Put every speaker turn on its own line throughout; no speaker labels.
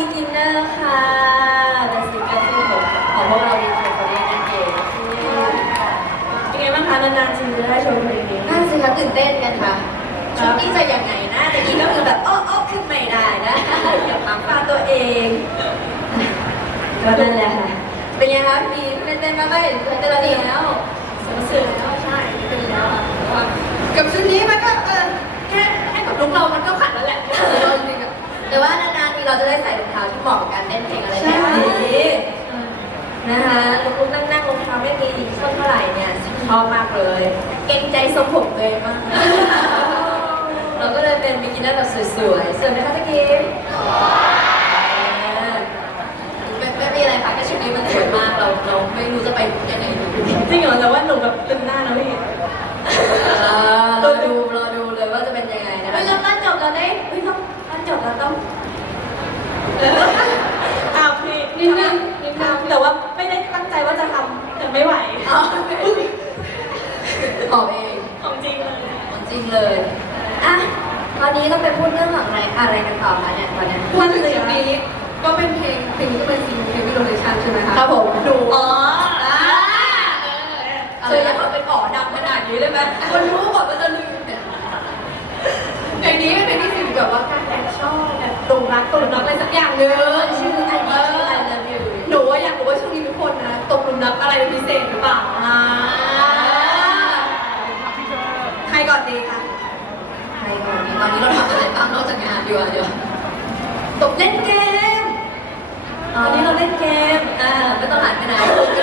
Beginner ค่ะเป็นซิงเกิลที่6ของพวกเราดีเจคนนี้นั่นเองเป็นไงบ้างคะนานๆจริงจะได้โชว์เพลงนี้น่าสิคะตื่นเต้นกันค่ะชุดนี้จะยังไงนะแต่นี้ก็คือแบบอ้อขึ้นไม่ได้นะอย่าพังฟาตัวเองก็นั่นแหละค่ะเป็นไงคะมีเต้นมาไหมเต้นแล้วดีแล้วรู้สึกแล้วใช่เป็นแล้วกับชุดนี้มันก็แค่ให้กับลุกเรามันก็ขัดแล้วแหละแต่ว่านานๆทีเราจะได้ใส่รองเท้าที่เหมาะกับการเต้นเพลงอะไรแบบนี้นะคะลุกนั่งรองเท้าไม่มีส้นเท่าไหร่เนี่ยชอบมากเลยเกรงใจทรงผมเลยมากเราก็เลยเป็นบิกินี่แบบสวยๆสวยไหมคะตะกี้ไม่มีอะไรค่ะแค่ชุดนี้มันสวยมากเราไม่รู้จะไปยังไงจริงเหรอแต่ว่าหนูแบบตึงหน้านะพี่รอดูเลยว่าจะเป็นยังไงนะเราตอนจบเราได้ตอนจบเราต้องพี่นิดนึงแต่ว่าไม่ได้ตั้งใจว่าจะทำแต่ไม่ไหวของเองของจริงเลยอ่ะตอนนี้ต้องไปพูดเรื่องของอะไรกันต่อคะเนี่ยตอนนี้
พูดถึงเพลงนี้ก็เป็นเพลงนี้ก็เป็นซิงเกิลวิโรเลชั่นใช่ไหมคะ
ครับผมดูเธออย่าเอาไปก่อดังขนาดนี้เลยไหมคนรู้ก่อนว่าจะลืมเนี่ย
เพลงนี้เป็นเพลงที่สื่อแบบว่าการแต่งชอบแบบตรงรักอะไรสักอย่างเนื้อ
ชื่อไอเลิฟยู
หนูอยากรู้ว่าช่วงนี้ทุกคนนะตกหลุมรักอะไรเป็นพิเศษหรือเปล่าใครก่อนดีคะ
ใครก่อนดีตอนนี้เราทำอะไรบ้างนอกจากงานดีกว่าเดี๋ยวตกเล่นเกมตอนนี้เราเล่นเกมไม่ต้องหันไปไหน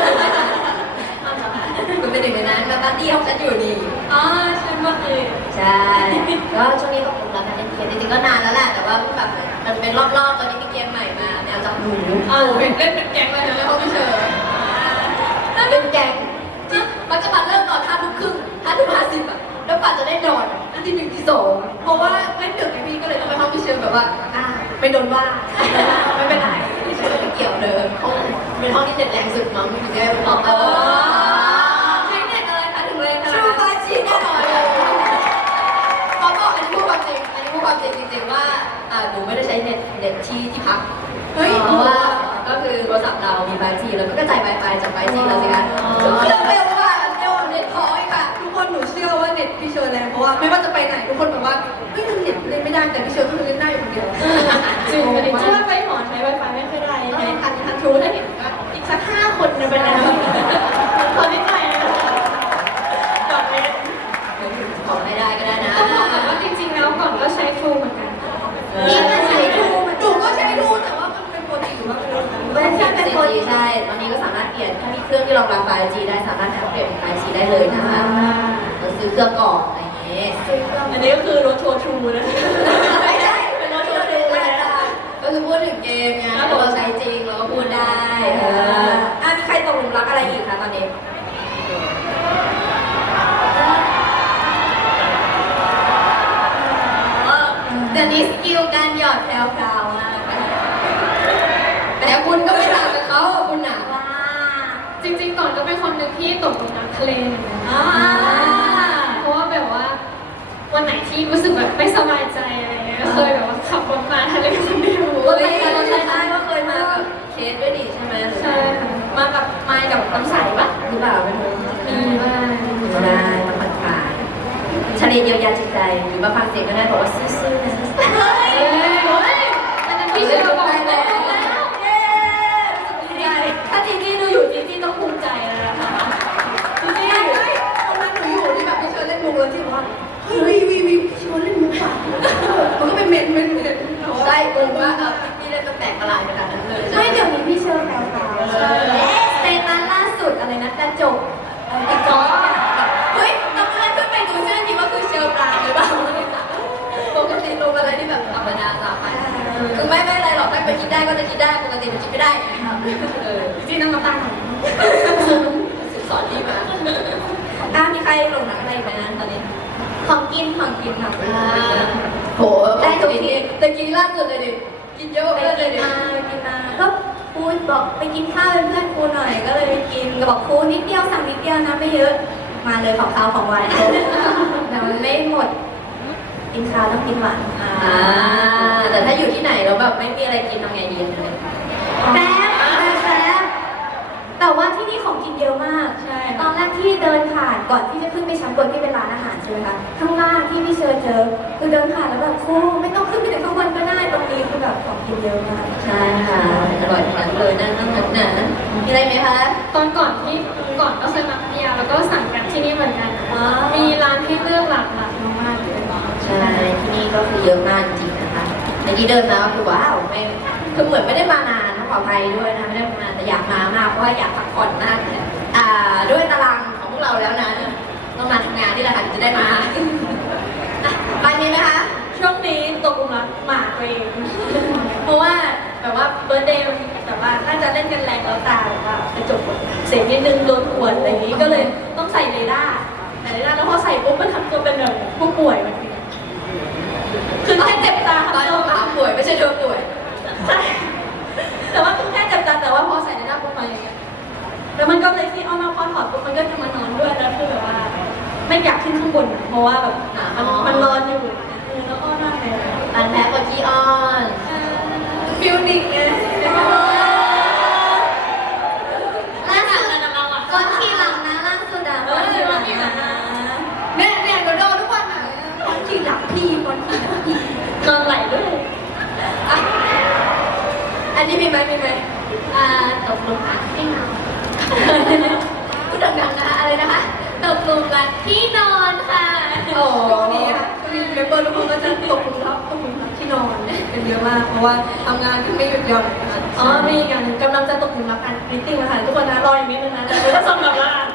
คุณเป็นหนึ่งในนั้นแล้วปาร์ตี้ของฉันอยู่ดี
ใช่มากเลย
ใช่ก็ช่วงนี้ก็คงรักการเล่นเกมจริงๆก็นานแล้วแหละแต่ว่าแบบมันเป็นรอบๆตอนนี้มีเกมใหม่มาแนวจับหนู
เล่นเป็นแก๊งเลยนะแล้วเขาไม่เชิญ
เป็นแก๊งที่มันจะมาเริ่มตอน5:30 5:50อ่ะแล้วป่าจะได้นอนที่ 1 ที่ 2
เพราะว่าเล่นดึกไงพี่ก็เลยต้องไปห้องพิเศษแบบว่าไม่โดนว่าไม่เป็นไร
ไม่เกี่ยวเลยห้องเป็นห้องที่เน็ตแรงสุดมั้งถึงได้บอก
ใช้เน็ตอะไรคะถึงแรงขนาด
นั้นชู5Gแน่นอนเลยเขาบอกอันนี้พูดความจริงจริงๆว่าหนูไม่ได้ใช้เน็ตที่พักเพราะว่าก็คือโทรศัพท์เรามี 5G แล้วก็กระจาย Wi-Fi จาก 5G แล้วสิคะเครื่องเร็วมากเร็วเน็ตพอยค่ะ
ทุกคนหนูเชื่อว่าเน็ตพี่เชอร์แรงเพราะว่าไม่ว่าจะไปไหนทุกคนแบบว่าเฮ้ยมันเน็ตเล่นไม่ได้แต่พี่เชอร์ก็เล่นได้อยู่คนเดียว
จริง
เพราะว่าไปหอใช้ Wi-Fi ไม่ค่อยได้ไงทันทรูได้เห็นว่าอีกสัก5 คนในบรรดาตอนนี้ไหน
ดอกเม็ดของไม่ได้ก็ได้นะ
ต้องบอกก่อนว่าจริงๆแล้วก่อนก็ใช้ทรูเหมือนกัน
นี่ก็ใช้ทรู
หนูก็ใช้ทรูแต่ว่ามันเป็นโปรตีหรือว่า
ไม่ใช่เป็นโปรตีใช่ตอนนี้ก็สามารถเปลี่ยนถ้ามีเครื่องที่รองรับ 5G ได้สามารถอัปเกรดเป็น 5G ได้เลยนะคะเราซื้อเครื่องก่อนอะไรอย่างเงี้ย
อันนี้ก็คือรถทัวร์ทรูนะ
ไม่ใช่เป็นรถทัวร์ทรูนะก็คือพูดถึงเกมไงเราใช้จริงเราก็พูดได้มีใครตกหลุมรักอะไรอีกคะตอนนี้เดี๋ยวนี้สกิลการหยอดแพรวๆมากแต่คุณก็ไม่ต่างกับเขาคุณหนา
จริงๆก่อนก็เป็นคนหนึ่งที่ตกหลุมรักทะเลเพราะว่าแบบว่าวันไหนที่รู้สึกแบบไม่สบายใจอะไรเงี้ยเคยแบบว่าขับรถมาทะเลคนเดียว
ก็ไปกันเราใช่ว่าเคยมากับเคสด้วยดิใช่ไหม
ใช่
มากับไม้กับน้ำใสปะหรือเปล่าเป็น
มีบ้าง
ได้มาผ่อนคลายทะเลเยียวยาจิตใจหรือมาฟังเสียงก็ได้บอกว่าซื่อๆนะ
อันนั้นพี่เชื่อบอกแล้ว
ถ้าจีจี้ดูอยู่จีจี้ต้องภูมิใจนะคะ
จีจี้ตอนนั้นหนูอยู่ที่แบบพี่เชอร์เล่นมุกแล้วที่ว่าเฮ้ยวีพี่เชอร์เล่นมุกป่ะมันก็เป็นเมน
ใช่คุณว่าพี่เล่นแปลกประหลาดขนาดนั้นเลย
ไม่เดี๋ยวนี้พี่เชอร์แถว
สเตตัสล่าสุดอะไรนะแต่จบอีกจอเฮ้ยต้องเลื่อนขึ้นไปดูชื่อจริงว่าคือเชอร์ปรางหรือเปล่าปกติลงอะไรที่แบบธรรมดาสามัญคือไม่อะไรหรอกถ้าไปคิดได้ก็จะคิดได้ปกติมันคิดไม่ได้
จริงๆน้ำตาล
สอนดีมามีใครหลงหนักอะไรไหมตอนนี้ของกินค่ะโหได้ทุกทีแต่กินล่าสุดเลยดิกินเยอะเลยดิกินมาก็ครูบอกไปกินข้าวเป็นเพื่อนครูหน่อยก็เลยไปกินก็บอกครูนิดเดียวสั่งนิดเดียวนะไม่เยอะมาเลยของข้าวของหวานแต่มันไม่หมดกินข้าวต้องกินหวานแต่ถ้าอยู่ที่ไหนแล้วแบบไม่มีอะไรกินทำไงดีเลยแป๊บแต่ว่าที่นี่ของกินเยอะมากใช่ตอนแรกที่เดินผ่านก่อนที่จะขึ้นไปชั้นบนที่เป็นร้านอาหารใช่ไหมคะข้างล่างที่พี่เชอร์เจอคือเดินผ่านแล้วแบบโอ้ไม่ต้องขึ้นไปถึงข้างบนก็ได้ตรงนี้คือแบบของกินเยอะมากใช่ค่ะอร่อยทั้งนั้นเลยนั่นมีอะไรไหมคะ
ตอนก่อนก็เคยมาพัทยาแล้วก็สั่งกันที่นี่เหมือนกันมีร้านให้เลือกหลากหลายมากๆเลย
ใช่ที่นี่ก็คือเยอะมากจริงๆนะคะเมื่อกี้เดินมาก็คือว้าวไม่คือเหมือนไม่ได้มานานต้องขออภัยด้วยนะไม่ได้มานานแต่อยากมามากเพราะว่าอยากพักผ่อนมากเลยด้วยตารางของพวกเราแล้วนะต้องมาทำงานที่แหละค่ะถึงจะได้มาไปมีไหมคะช่วงนี้ตกหลุมรักหมาตัวเองเพราะว่าแบบว่าเบิร์ดเดย์แต่ว่าน่าจะเล่นกันแรงแล้วตาแบบว่ากระจกเสียงนิดนึงโดนขวดอะไรอย่างนี้ก็เลยต้องใส่เรดาร์แล้วพอใส่ปุ๊บมันทำตัวเป็นแบบผู้ป่วยมันคือแค่เจ็บตาตอนตาป่วยไม่ใช่เธอป่วยใช่แต่ว่าคือแค่เจ็บตาแต่ว่าพอใส่เรดาร์ปุ๊บมาอย่างเงี้ยแล้วมันก็เลยที่เอามาพอถอดปุ๊บมันก็จะมานอนด้วยแล้วคือแบบว่าไม่อยากขึ้นข้างบนเพราะว่าแบบมันนอนอยู่แล้วก็นั่งไปอันแพ้กว่าขี้อ้อนฟิลนิ่งไงล่าสุดก้อนขี้หลังนะล่าสุดอ่ะก้อนขี้หลังนะเนี่ยโดนทุกวันอ่ะก้อนขี้หลังพี่ก้อนขี้หลังพี่นอนไหลด้วยอันนี้มีไหมตกลงรักที่นอนพูดดังๆนะคะอะไรนะคะตกลงรักที่นอนค่ะโอ้ช่วงนี้เมมเบอร์ทุกคนก็จะตกลงรักที่นอนกันเยอะมากเพราะว่าทำงานที่ไม่หยุดหย่อนมีกันกำลังจะตกหลุมรักกันมิทติ้งนะคะทุกคนนะรออีกนิดนึงนะจะไม่ส่งกลับบ้าน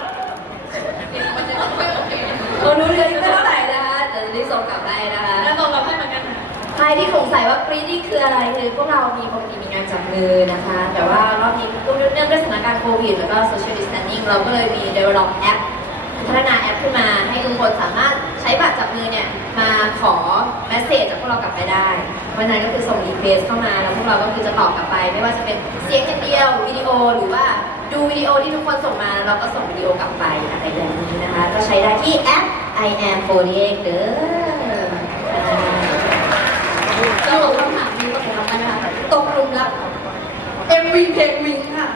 เรารู้เรื่องไม่เท่าไหร่นะคะแต่จะได้ส่งกลับได้นะคะแล้วส่งกลับให้เหมือนกันใครที่สงสัยว่า breathing คืออะไรคือพวกเรามีปกติมีงานจับมือนะคะแต่ว่ารอบนี้เนื่องด้วยสถานการณ์โควิดแล้วก็ social distancing เราก็เลยมี develop แอปพัฒนาแอปขึ้นมาให้ทุกคนสามารถใช้บัตรจับมือเนี่ยมาขอเมสเซจจากพวกเรากลับไปได้วันนั้นก็คือส่งรีเควสเข้ามาแล้วพวกเราก็คือจะตอบกลับไปไม่ว่าจะเป็นเสียงอย่างเดียววิดีโอหรือว่าดูวิดีโอที่ทุกคนส่งมาเราก็ส่งวิดีโอกลับไปอะไรแบบนี้นะคะก็ใช้ได้ที่แอป I am 48เด้อจะตอบคำถามนี้ก็ทำได้ไหมคะตกหลุมรัก MV เพลงวิงค่ะ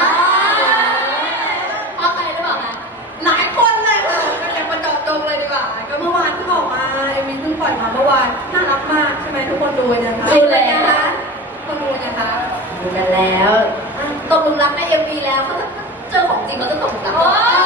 เพราะใครหรือเปล่าคะหลายคนเลยค่ะก็อยากมาเจาะจงเลยดีกว่าก็เมื่อวานที่ออกมา MV เพิ่งปล่อยมาเมื่อวานน่ารักมากใช่ไหมทุกคนดูนะคะดูเลยนะคะคนดูนะคะดูกันแล้วตกหลุมรักใน MV แล้วเขาเจอของจริงเขาจะตกหลุมรัก